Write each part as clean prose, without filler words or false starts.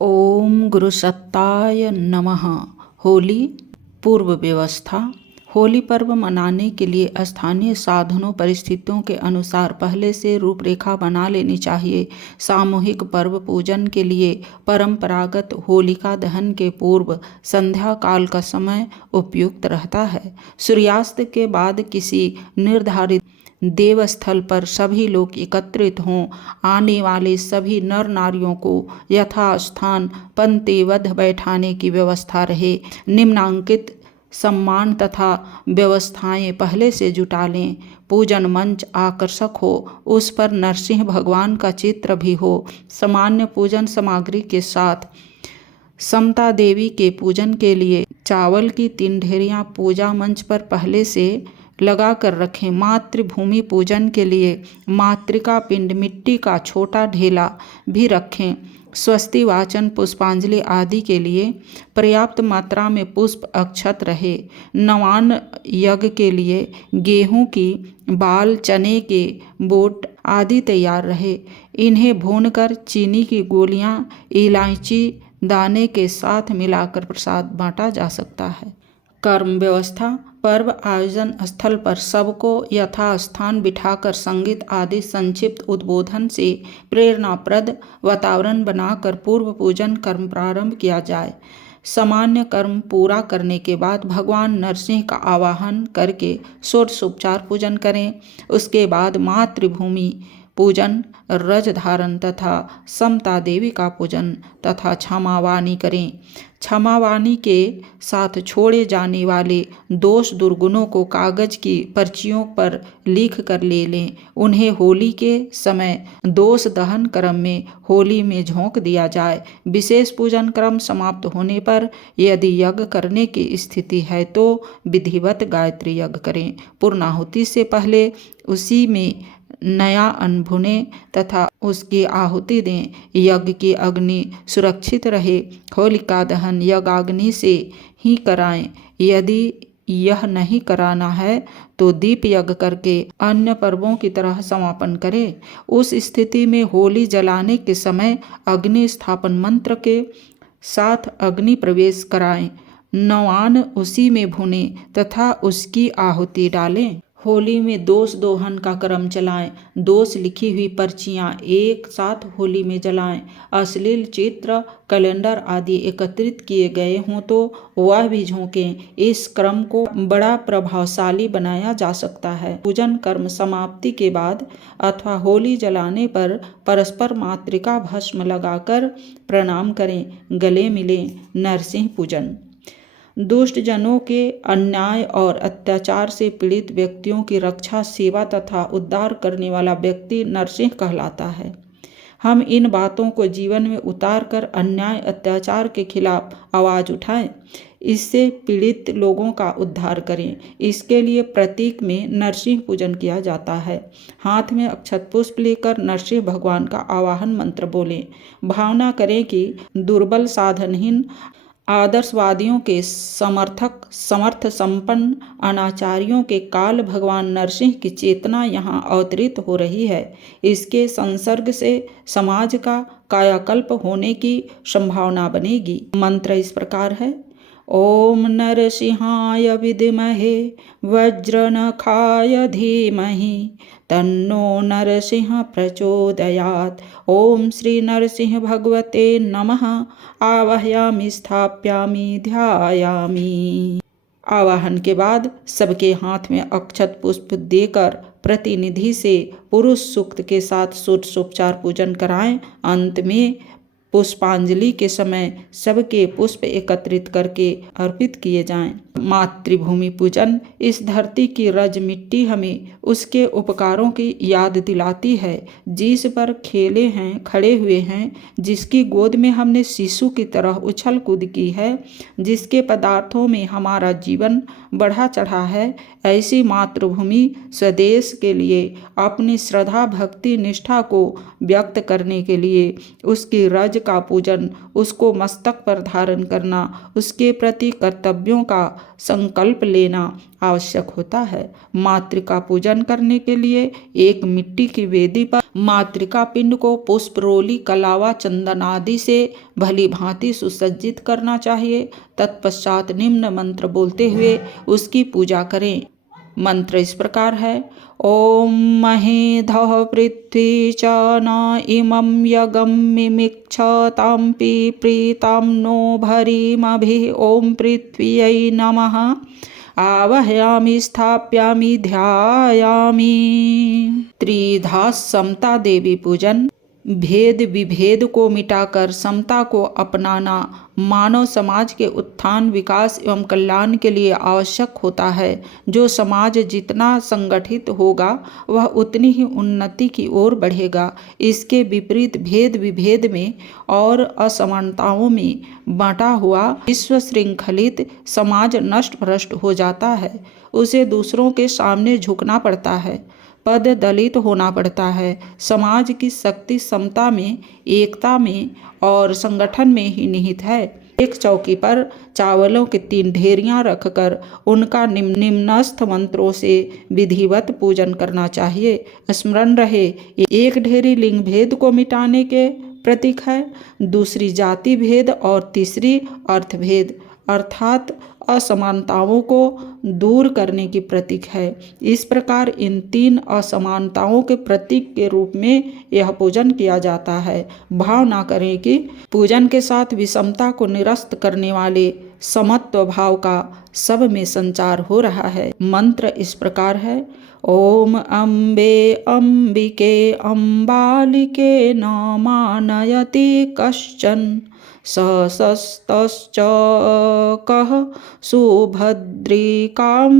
ओम गुरुसत्ताय नमः। होली पूर्व व्यवस्था। होली पर्व मनाने के लिए स्थानीय साधनों परिस्थितियों के अनुसार पहले से रूपरेखा बना लेनी चाहिए। सामूहिक पर्व पूजन के लिए परंपरागत होलिका दहन के पूर्व संध्या काल का समय उपयुक्त रहता है। सूर्यास्त के बाद किसी निर्धारित देवस्थल पर सभी लोग एकत्रित हों। आने वाले सभी नर नारियों को यथास्थान पंक्तिबद्ध बैठाने की व्यवस्था रहे। निम्नांकित सम्मान तथा व्यवस्थाएं पहले से जुटा लें। पूजन मंच आकर्षक हो, उस पर नरसिंह भगवान का चित्र भी हो। सामान्य पूजन सामग्री के साथ समता देवी के पूजन के लिए चावल की 3 ढेरियां पूजा मंच पर पहले से लगा कर रखें। मातृभूमि पूजन के लिए मातृका पिंड मिट्टी का छोटा ढेला भी रखें। स्वस्ति वाचन पुष्पांजलि आदि के लिए पर्याप्त मात्रा में पुष्प अक्षत रहे। नवान्न यज्ञ के लिए गेहूं की बाल, चने के बोट आदि तैयार रहे। इन्हें भूनकर चीनी की गोलियां, इलायची दाने के साथ मिलाकर प्रसाद बांटा जा सकता है। कर्म व्यवस्था। पर्व आयोजन स्थल पर सबको यथास्थान बिठाकर संगीत आदि संक्षिप्त उद्बोधन से प्रेरणाप्रद वातावरण बनाकर पूर्व पूजन कर्म प्रारंभ किया जाए। सामान्य कर्म पूरा करने के बाद भगवान नरसिंह का आवाहन करके षोडशोपचार पूजन करें। उसके बाद मातृभूमि पूजन, रज धारण तथा समता देवी का पूजन तथा क्षमावाणी करें। क्षमावाणी के साथ छोड़े जाने वाले दोष दुर्गुणों को कागज की पर्चियों पर लिख कर ले लें। उन्हें होली के समय दोष दहन क्रम में होली में झोंक दिया जाए। विशेष पूजन क्रम समाप्त होने पर यदि यज्ञ करने की स्थिति है तो विधिवत गायत्री यज्ञ करें। पूर्णाहुति से पहले उसी में नया अन्न भुनें तथा उसकी आहुति दें। यज्ञ की अग्नि सुरक्षित रहे। होलिका दहन यज्ञाग्नि से ही कराएं। यदि यह नहीं कराना है तो दीप यज्ञ करके अन्य पर्वों की तरह समापन करें। उस स्थिति में होली जलाने के समय अग्नि स्थापन मंत्र के साथ अग्नि प्रवेश कराएं। नवान्न उसी में भुनें तथा उसकी आहुति डालें। होली में दोष दोहन का क्रम चलाएं। दोष लिखी हुई पर्चियां एक साथ होली में जलाएं। अश्लील चित्र, कैलेंडर आदि एकत्रित किए गए हों तो वह भी झोंकें। इस क्रम को बड़ा प्रभावशाली बनाया जा सकता है। पूजन कर्म समाप्ति के बाद अथवा होली जलाने पर परस्पर मातृका भस्म लगाकर प्रणाम करें, गले मिलें। नरसिंह पूजन। दुष्ट जनों के अन्याय और अत्याचार से पीड़ित व्यक्तियों की रक्षा, सेवा तथा उद्धार करने वाला व्यक्ति नरसिंह कहलाता है। हम इन बातों को जीवन में उतार कर अन्याय अत्याचार के खिलाफ आवाज़ उठाएं, इससे पीड़ित लोगों का उद्धार करें। इसके लिए प्रतीक में नरसिंह पूजन किया जाता है। हाथ में अक्षत पुष्प लेकर नरसिंह भगवान का आवाहन मंत्र बोलें। भावना करें कि दुर्बल, साधनहीन, आदर्शवादियों के समर्थक, समर्थ संपन्न अनाचारियों के काल भगवान नरसिंह की चेतना यहाँ अवतरित हो रही है। इसके संसर्ग से समाज का कायाकल्प होने की संभावना बनेगी। मंत्र इस प्रकार है। ओम नरसिंहाय विद्महे वज्रनखाय धीमहि तन्नो नरसिंह प्रचोदयात्। ओम श्री नरसिंह भगवते नमः। आवाहयामि, स्थापयामि, ध्यायामि। आवाहन के बाद सबके हाथ में अक्षत पुष्प देकर प्रतिनिधि से पुरुष सूक्त के साथ षोडशोपचार पूजन कराएं। अंत में पुष्पांजलि के समय सबके पुष्प एकत्रित करके अर्पित किए जाएं। मातृभूमि पूजन। इस धरती की रज मिट्टी हमें उसके उपकारों की याद दिलाती है, जिस पर खेले हैं, खड़े हुए हैं, जिसकी गोद में हमने शिशु की तरह उछल कूद की है, जिसके पदार्थों में हमारा जीवन बढ़ा चढ़ा है। ऐसी मातृभूमि स्वदेश के लिए अपनी श्रद्धा, भक्ति, निष्ठा को व्यक्त करने के लिए उसकी रज का पूजन, उसको मस्तक पर धारण करना, उसके प्रति कर्तव्यों का संकल्प लेना आवश्यक होता है। मातृका पूजन करने के लिए एक मिट्टी की वेदी पर मातृका पिंड को पुष्प, रोली, कलावा, चंदन आदि से भली भांति सुसज्जित करना चाहिए। तत्पश्चात निम्न मंत्र बोलते हुए उसकी पूजा करें। मंत्र इस प्रकार है। ओम महेधः पृथ्वी च न इमं यगं मिमिक्षतां पिप्रीतां नो भरीमभिः। ओम पृथ्व्यै नमः। आवाहयामि, स्थापयामि, ध्यायामि। त्रिधा समता देवी पूजन। भेद विभेद को मिटाकर समता को अपनाना मानव समाज के उत्थान, विकास एवं कल्याण के लिए आवश्यक होता है। जो समाज जितना संगठित होगा वह उतनी ही उन्नति की ओर बढ़ेगा। इसके विपरीत भेद विभेद में और असमानताओं में बंटा हुआ विश्व श्रृंखलित समाज नष्ट भ्रष्ट हो जाता है। उसे दूसरों के सामने झुकना पड़ता है, पद दलित होना पड़ता है। समाज की शक्ति समता में, एकता में और संगठन में ही निहित है। एक चौकी पर चावलों की 3 ढेरियां रखकर उनका निम्नस्थ मंत्रों से विधिवत पूजन करना चाहिए। स्मरण रहे, एक ढेरी लिंग भेद को मिटाने के प्रतीक है, दूसरी जाति भेद और तीसरी अर्थ भेद अर्थात असमानताओं को दूर करने की प्रतीक है। इस प्रकार इन 3 असमानताओं के प्रतीक के रूप में यह पूजन किया जाता है। भाव ना करें कि पूजन के साथ विषमता को निरस्त करने वाले समत्व भाव का सब में संचार हो रहा है। मंत्र इस प्रकार है। ओम अम्बे अम्बिके अम्बालिके न मानयति कश्चन सशस्तश्च कः सुभद्रिकां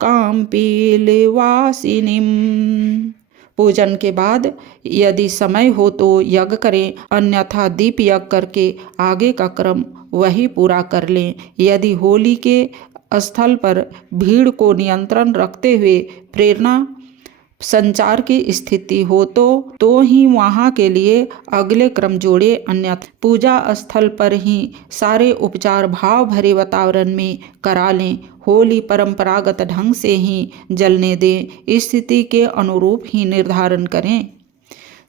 काम्पीलिवासिनीम्। पूजन के बाद यदि समय हो तो यज्ञ करें, अन्यथा दीप यज्ञ करके आगे का क्रम वही पूरा कर लें। यदि होली के स्थल पर भीड़ को नियंत्रण रखते हुए प्रेरणा संचार की स्थिति हो तो ही वहाँ के लिए अगले क्रम जोड़े, अन्यथा पूजा स्थल पर ही सारे उपचार भाव भरे वातावरण में करा लें। होली परंपरागत ढंग से ही जलने दें, स्थिति के अनुरूप ही निर्धारण करें।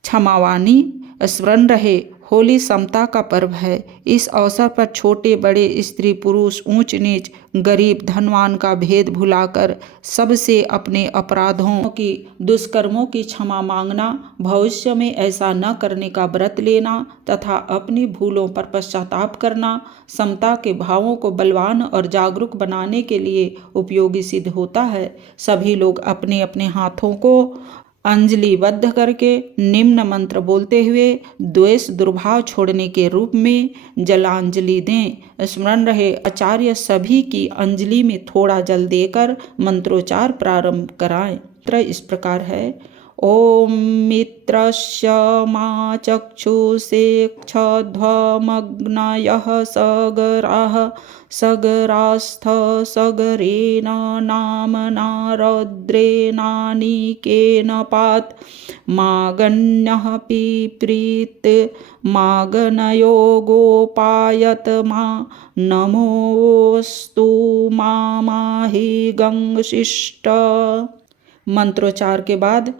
क्षमावाणी। स्मरण रहे, होली समता का पर्व है। इस अवसर पर छोटे बड़े, स्त्री पुरुष, ऊंच नीच, गरीब धनवान का भेद भुलाकर सबसे अपने अपराधों की, दुष्कर्मों की क्षमा मांगना, भविष्य में ऐसा न करने का व्रत लेना तथा अपनी भूलों पर पश्चाताप करना समता के भावों को बलवान और जागरूक बनाने के लिए उपयोगी सिद्ध होता है। सभी लोग अपने अपने हाथों को अंजलिबद्ध करके निम्न मंत्र बोलते हुए द्वेष दुर्भाव छोड़ने के रूप में जलांजलि दें। स्मरण रहे, आचार्य सभी की अंजलि में थोड़ा जल देकर मंत्रोच्चार प्रारंभ कराएं। मंत्र इस प्रकार है। ओम मित्रस्य मा चक्षुषेक्षध्वमग्नयः सगराः सगरास्थ सगरेण नामना रौद्रेणानिकेन पात मागण्यः पिप्रीत मागनयो गोपायत मा नमोस्तु मामाहि गंगशिष्ट। मंत्रोच्चार के बाद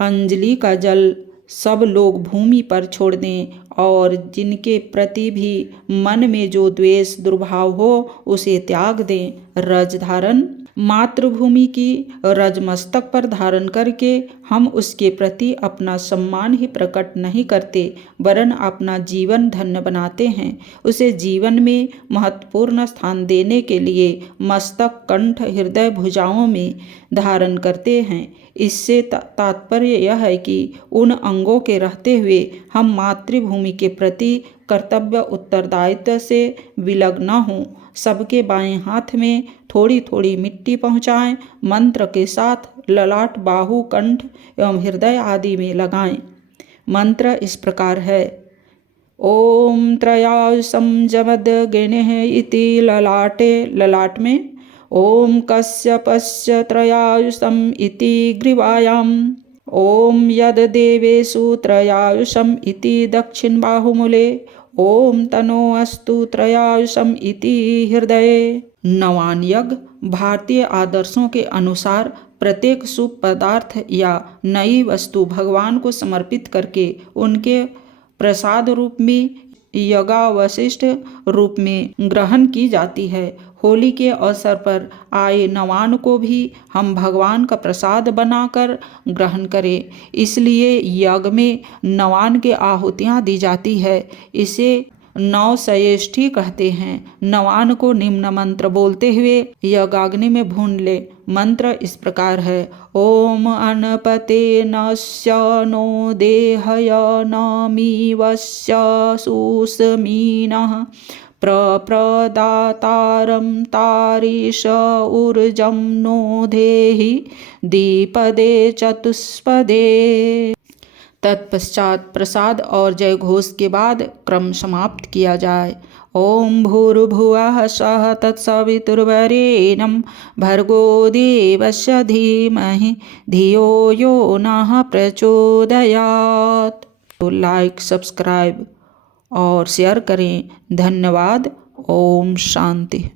अंजलि का जल सब लोग भूमि पर छोड़ दें और जिनके प्रति भी मन में जो द्वेष दुर्भाव हो उसे त्याग दें। रज धारण। मातृभूमि की रज मस्तक पर धारण करके हम उसके प्रति अपना सम्मान ही प्रकट नहीं करते वरन अपना जीवन धन्य बनाते हैं। उसे जीवन में महत्वपूर्ण स्थान देने के लिए मस्तक, कंठ, हृदय, भुजाओं में धारण करते हैं। इससे तात्पर्य यह है कि उन अंगों के रहते हुए हम मातृभूमि के प्रति कर्तव्य उत्तरदायित्व से विलग न हों। सबके बाएं हाथ में थोड़ी थोड़ी मिट्टी पहुँचाएं। मंत्र के साथ ललाट, बाहु, कंठ एवं हृदय आदि में लगाएं। मंत्र इस प्रकार है। ओम त्रयायुषं जमदग्निः इति ललाटे, ललाट में। ओम कश्यपस्य त्रयायुषम् इति ग्रीवायाम्। ओम यद देवेषु त्रयायुषम् इति दक्षिण बाहुमूले। ओम तनो अस्तु त्रयायुषम इति हृदये। नवान यज्ञ भारतीय आदर्शों के अनुसार प्रत्येक शुभ पदार्थ या नई वस्तु भगवान को समर्पित करके उनके प्रसाद रूप में यज्ञावशिष्ट रूप में ग्रहण की जाती है। होली के अवसर पर आए नवान को भी हम भगवान का प्रसाद बनाकर ग्रहण करें, इसलिए यज्ञ में नवान के आहुतियाँ दी जाती है। इसे नवसयेष्ठी कहते हैं। नवान को निम्न मंत्र बोलते हुए यज्ञाग्नि में भून ले। मंत्र इस प्रकार है। ओम अनपते नस्य नो देहय नमीवस्य सुस्मीनः प्रदातारं तारिष ऊर्जं नो देहि द्विपदे चतुष्पदे। तत्पश्चात प्रसाद और जय घोष के बाद क्रम समाप्त किया जाए। ओम भूर्भुवः स्वः तत्सवितुर्वरेण्यं भर्गो देवस्य धीमहि धियो यो नः प्रचोदयात्। तो लाइक, सब्सक्राइब और शेयर करें। धन्यवाद। ओम शांति।